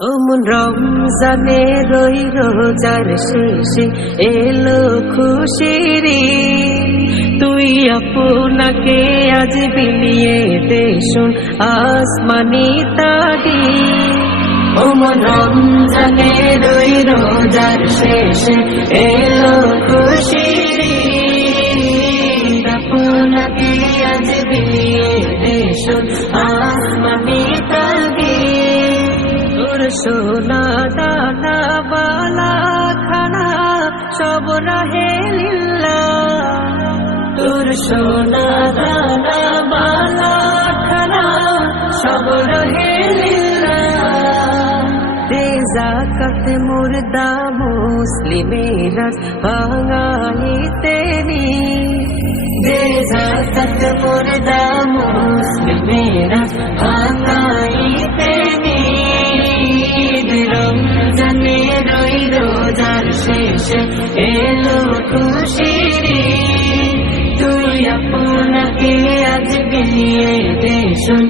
ওমন রমজানে রই রোজার শেষে এলো খুশির ঈদ। তুই আপনাকে আজ বিলিয়ে দে শোন আসমানি তাগিদ। ওমন রমজানে রই রোজার শেষে এলো খুশির ঈদ। আপনাকে আজ বিলিয়ে দে শোন আসমানি তাগিদ। তোর সোনা দানা বালা খানা সব রাহে লিল্লাহ। তোর সোনা দানা বালা খানা সব রাহে লিল্লাহ। দে যাকাত মুর্দা মুসলিমেরা ভাঙাইতে নি। দে যাকাত মুর্দা মুসলিমেরা ভাঙাইতে নি। রমজানে রই রোজার শেষে এলো খুশির ঈদ। তুই আপনাকে আজ বিলিয়ে দে শোন